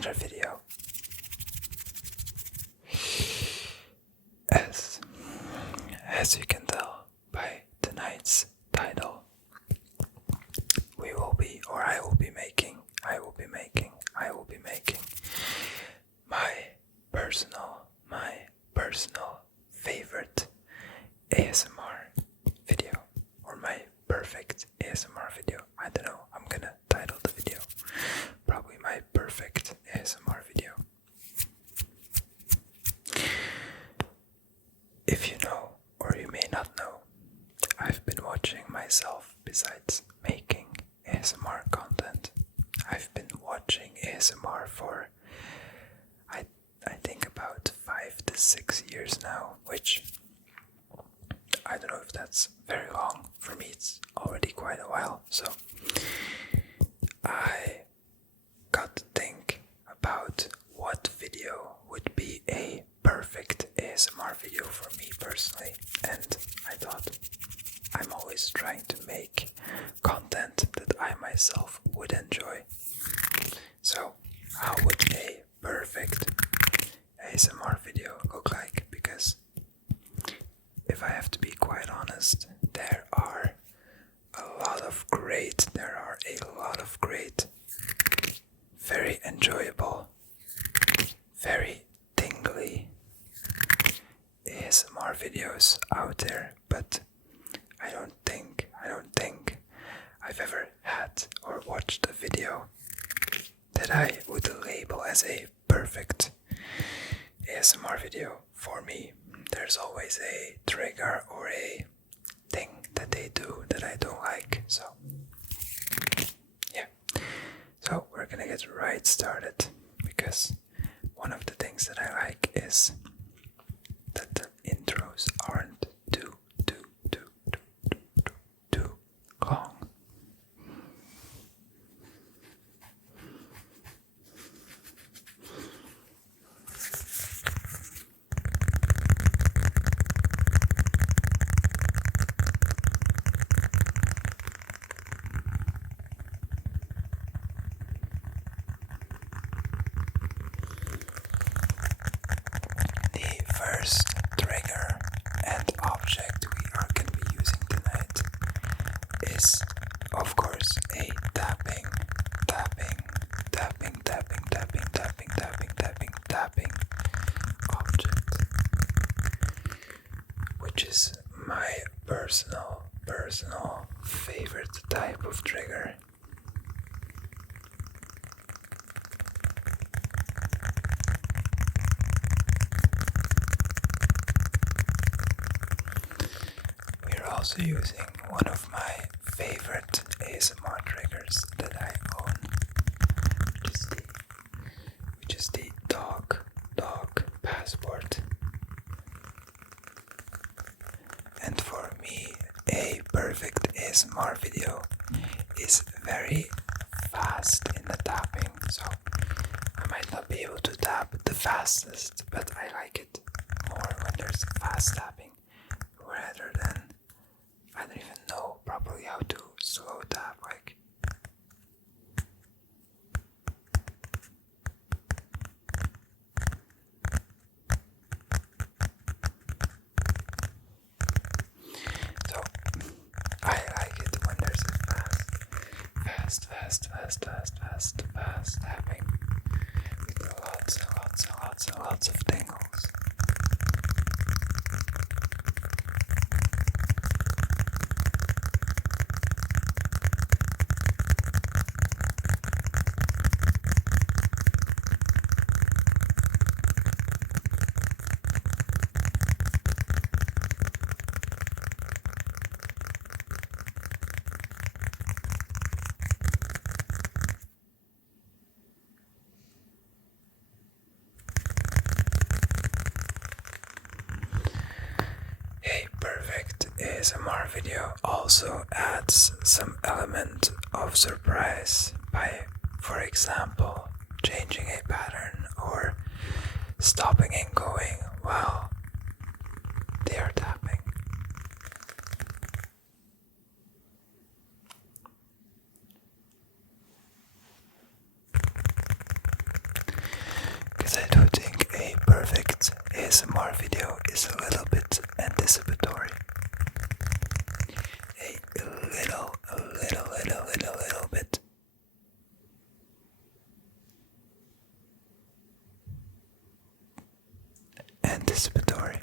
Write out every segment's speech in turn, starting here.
another video. As you can tell by tonight's title, I will be making my personal favorite ASMR video, or my perfect ASMR video. I don't know, I'm gonna title the video probably my perfect ASMR video. If you know, or you may not know, I've been watching myself besides making ASMR content. I've been watching ASMR for I think about 5 to 6 years now, which I don't know if that's very long. For me it's already quite a while, so I got to think about what video would be a perfect ASMR video for me personally, and I thought I'm always trying to make content that I myself would enjoy. So how would a perfect ASMR video look like? Because if I have to be quite honest, there are a lot of great, very enjoyable, very tingly ASMR videos out there, but I don't think I've ever had or watched a video that I would label as a perfect ASMR video. For me, there's always a trigger or a thing that they do that I don't like, so yeah. So we're gonna get right started, because one of the things that I like is that the intros aren't too long. The first trigger and object we are going to be using tonight is, of course, a tapping object, which is my personal favorite type of trigger. We're also using one of my favorite ASMR triggers that I own, which is the dog passport. And for me, a perfect ASMR video is very fast in the tapping, so I might not be able to tap the fastest, but I like it more when there's fast tapping, rather than, I don't even know properly how to slow tap, like. So I like it when there's a fast tapping with lots of tingles. A perfect ASMR video also adds some element of surprise by, for example, changing a pattern or stopping and going while they are tapping. As I do think a perfect ASMR video is a little bit anticipatory. A little bit. Anticipatory.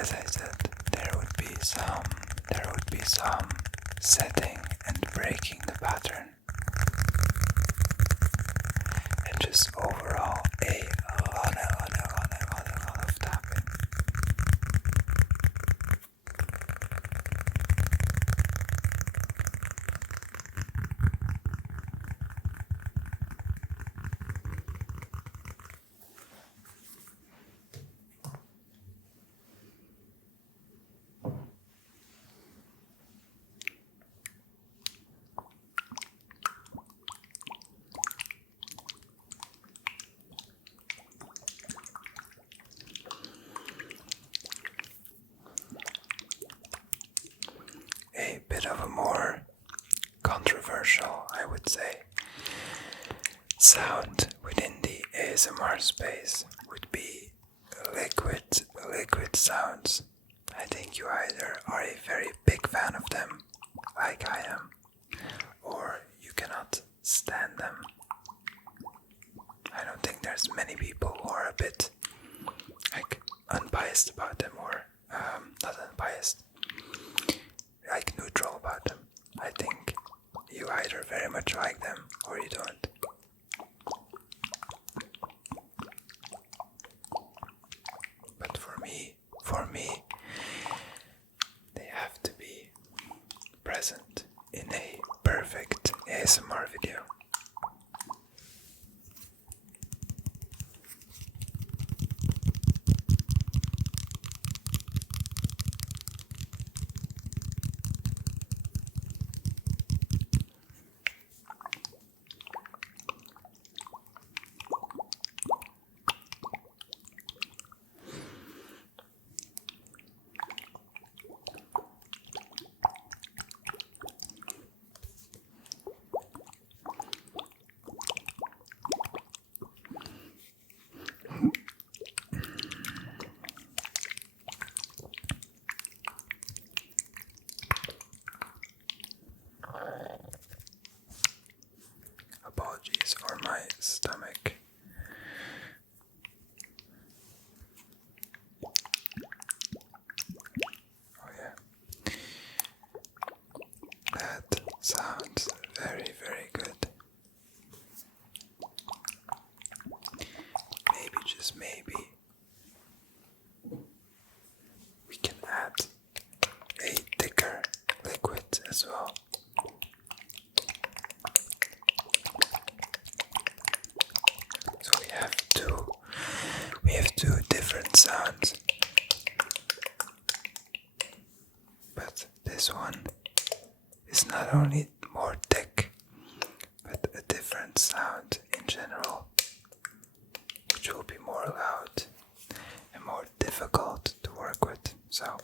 As I said, there would be some setting and breaking the pattern, and just overall a lot of tapping. A bit of a more controversial, I would say, sound within the ASMR space would be liquid sounds. I think you either are a very big fan of them, like I am, or you cannot stand them. I don't think there's many people who are a bit like unbiased about them, or not unbiased, like neutral about them. I think you either very much like them or you don't. But for me, they have to be present in a perfect ASMR video. Apologies for my stomach. Oh yeah. That sounds very, very good. Maybe, just maybe, we can add a thicker liquid as well. So we have two different sounds. But this one is not only more thick, but a different sound in general, which will be more loud and more difficult to work with. So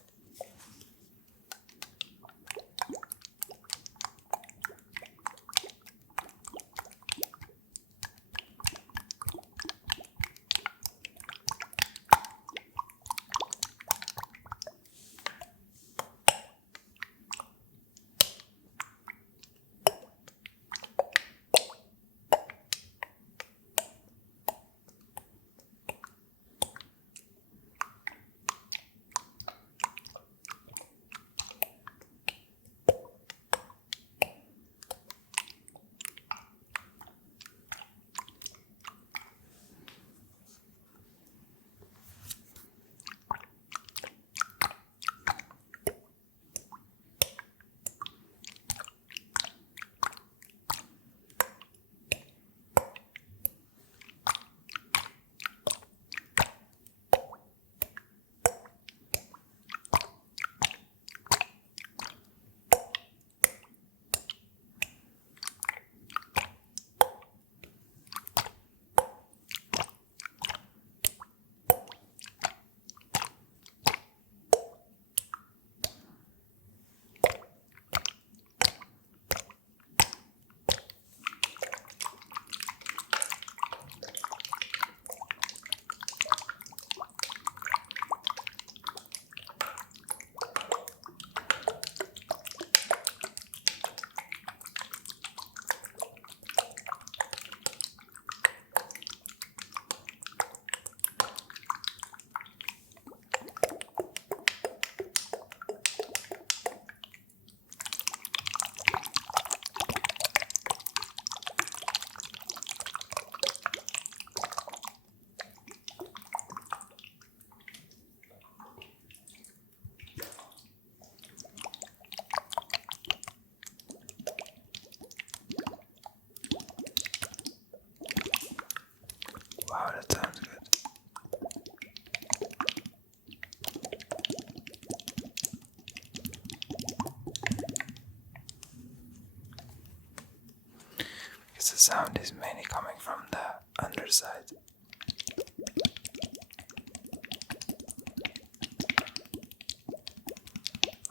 because the sound is mainly coming from the underside.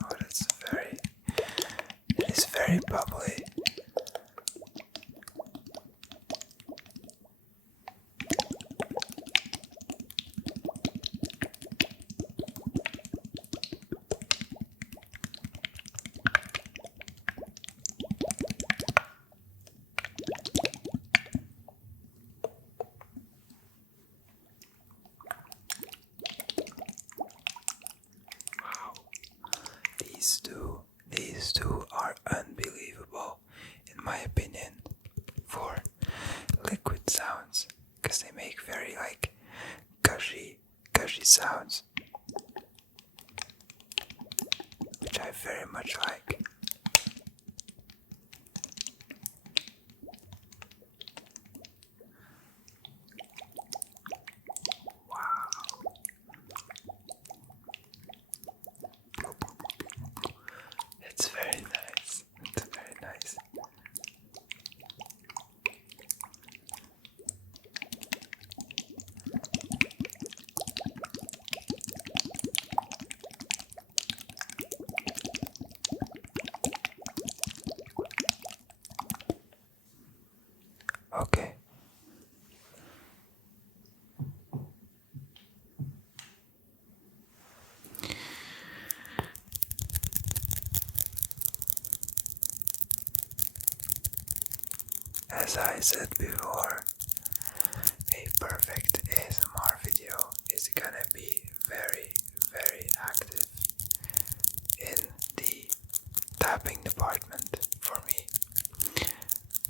Oh, it is very bubbly. These two are unbelievable, in my opinion, for liquid sounds, because they make very gushy sounds, which I very much like. It's very nice. It's very nice. Okay. As I said before, a perfect ASMR video is gonna be very, very active in the tapping department for me.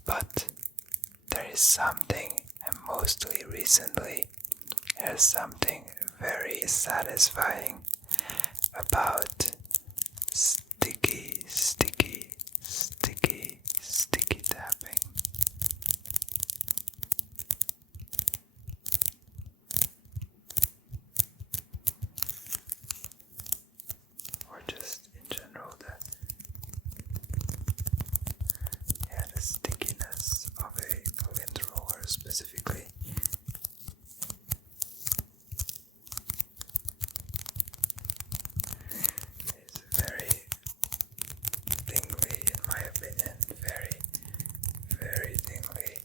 But there is something, and mostly recently, there's something very satisfying about sticky tapping. Or just in general, the stickiness of a lint roller specifically. It's very tingly in my opinion, very, very tingly.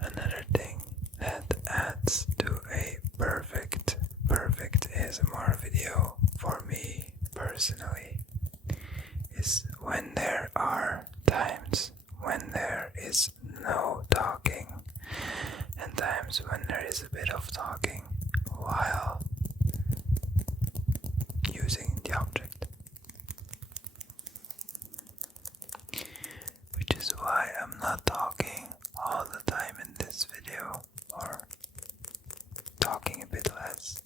Another thing that adds to a perfect ASMR video for me personally is when there are times when there is no talking and times when there is a bit of talking while using the object, which is is why I'm not talking all the time in this video, or talking a bit less.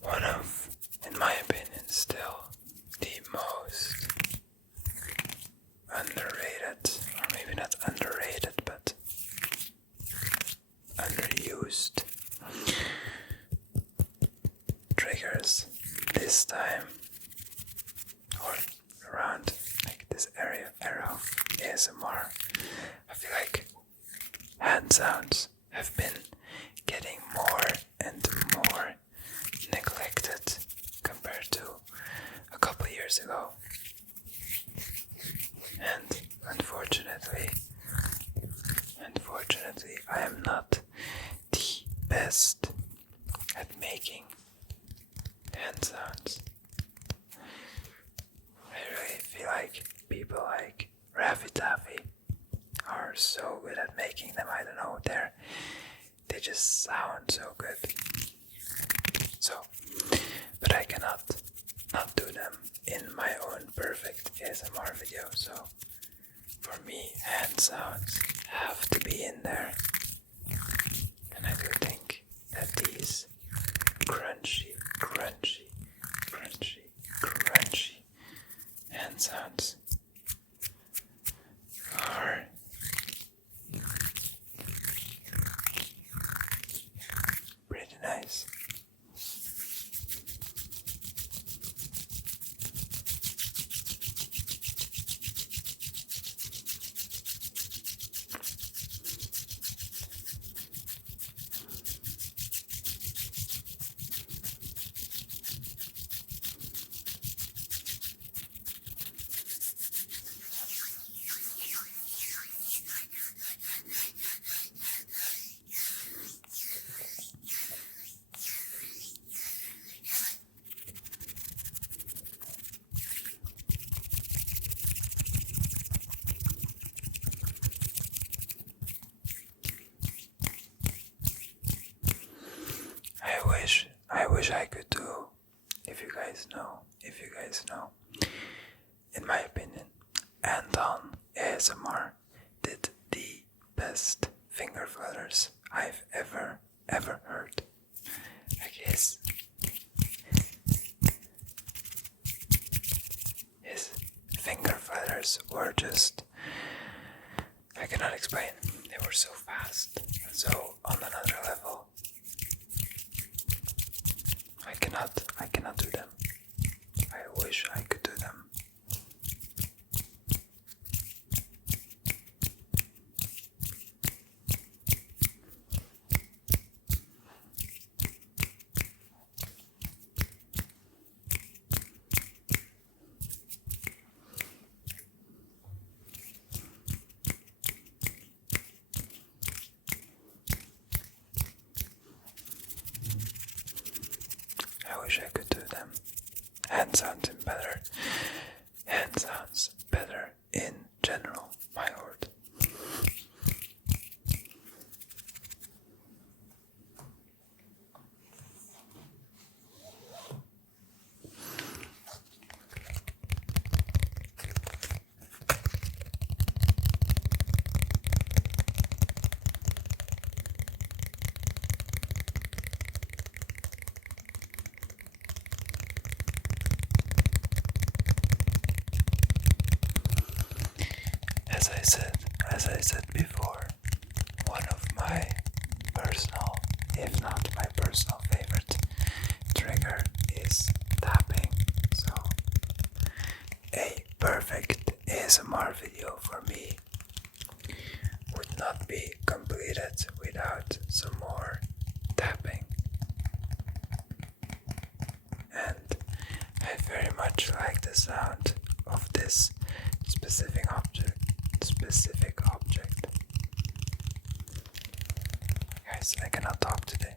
One of, in my opinion, still the most underrated, or maybe not underrated, but underused triggers this time, or around like this era of ASMR. I feel like hand sounds have been getting more and more neglected compared to a couple years ago. And unfortunately, I am not the best at making hand sounds. I really feel like people like Raffy Taffy are so good at making them. I don't know, they just sound so good. So, but I cannot not do them in my own perfect ASMR video. So, for me, hand sounds have to be in there. And I do think that these crunchy, crunchy, crunchy, crunchy hand sounds are pretty nice. I wish I could do, if you guys know, in my opinion, Anton ASMR did the best finger flutters I've ever heard. Like his finger flutters were just, I cannot explain. They were so fast, so on another level. I cannot do them. I wish I could do them. them. Hand sounds better. Hand sounds better in general, my lord. As I said before, one of my personal, if not my personal favorite trigger is tapping. So a perfect ASMR video for me would not be completed without some more tapping. And I very much like the sound of this specific object. Guys, I cannot talk today.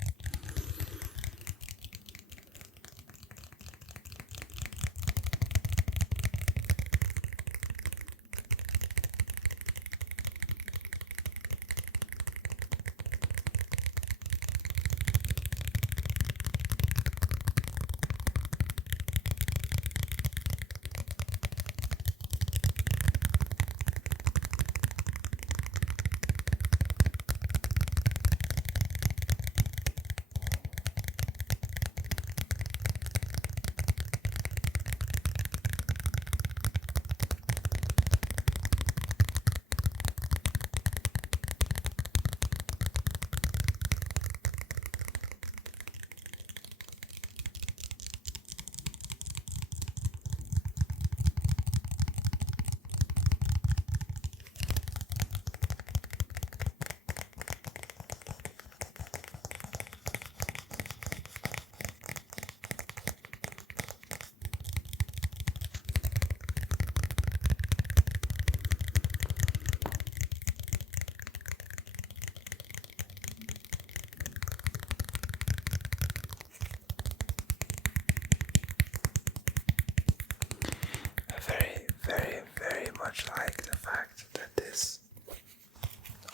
Very much like the fact that this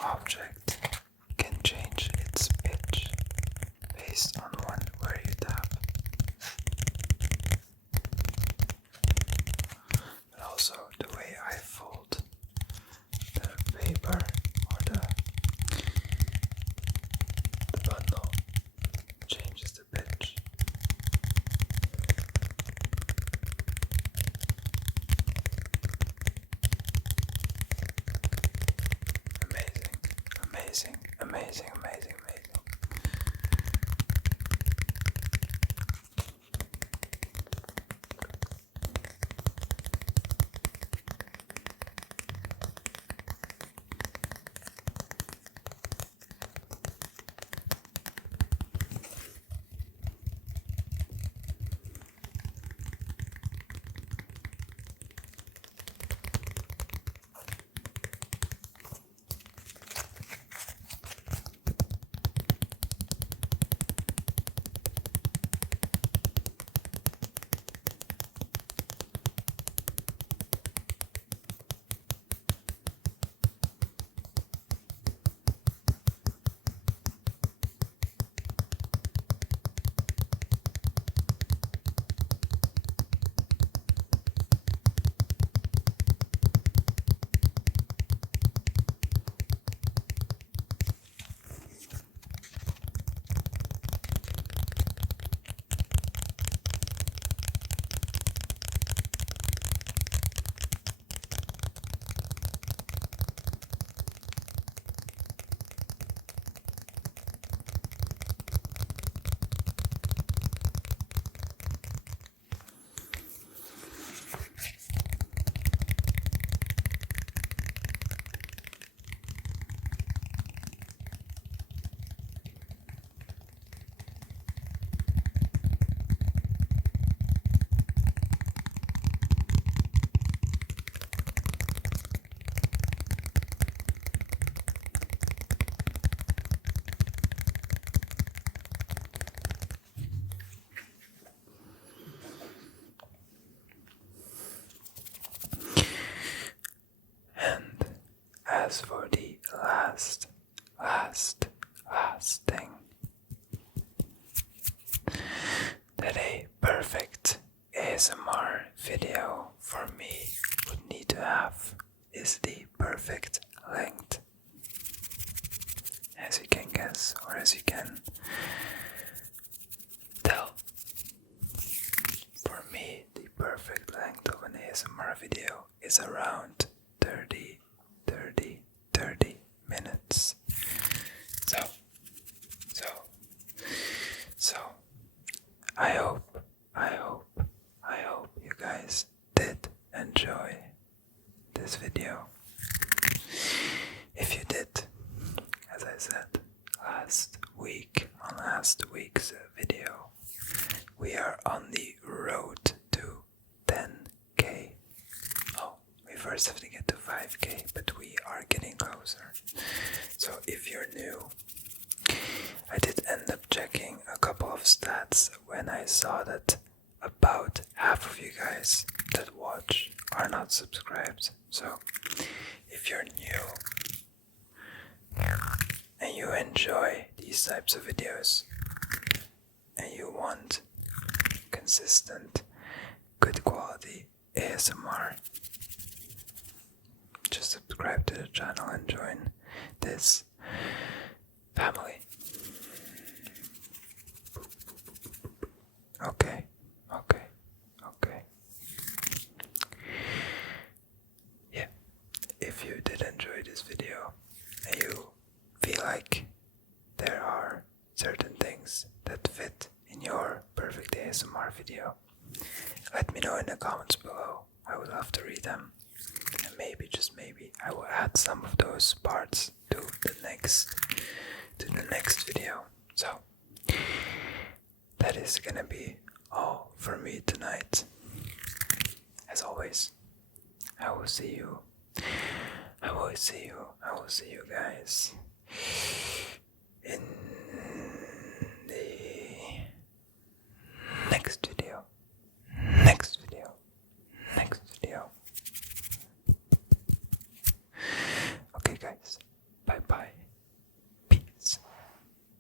object can change its pitch based on where you tap. But also the way I fold the paper or the bundle changes the pitch. Amazing. as for the last thing that a perfect ASMR video for me would need to have is the perfect length. As you can guess, or as you can tell, for me the perfect length of an ASMR video is around 30 minutes. So I hope you guys did enjoy this video. If you did, as I said last week's video, we are on the road to 10k. Oh, we first have to get to 5k, but we are getting closer. So if you're new, I did end up checking a couple of stats when I saw that about half of you guys that watch are not subscribed. So if you're new and you enjoy these types of videos and you want consistent, good quality ASMR, just subscribe to the channel and join this family. Okay. Yeah, if you did enjoy this video and you feel like there are certain things that fit in your perfect ASMR video, let me know in the comments below. I would love to read them, and maybe, just maybe, I will add some of those parts to the next video. So that is gonna be all for me tonight. As always, I will see you guys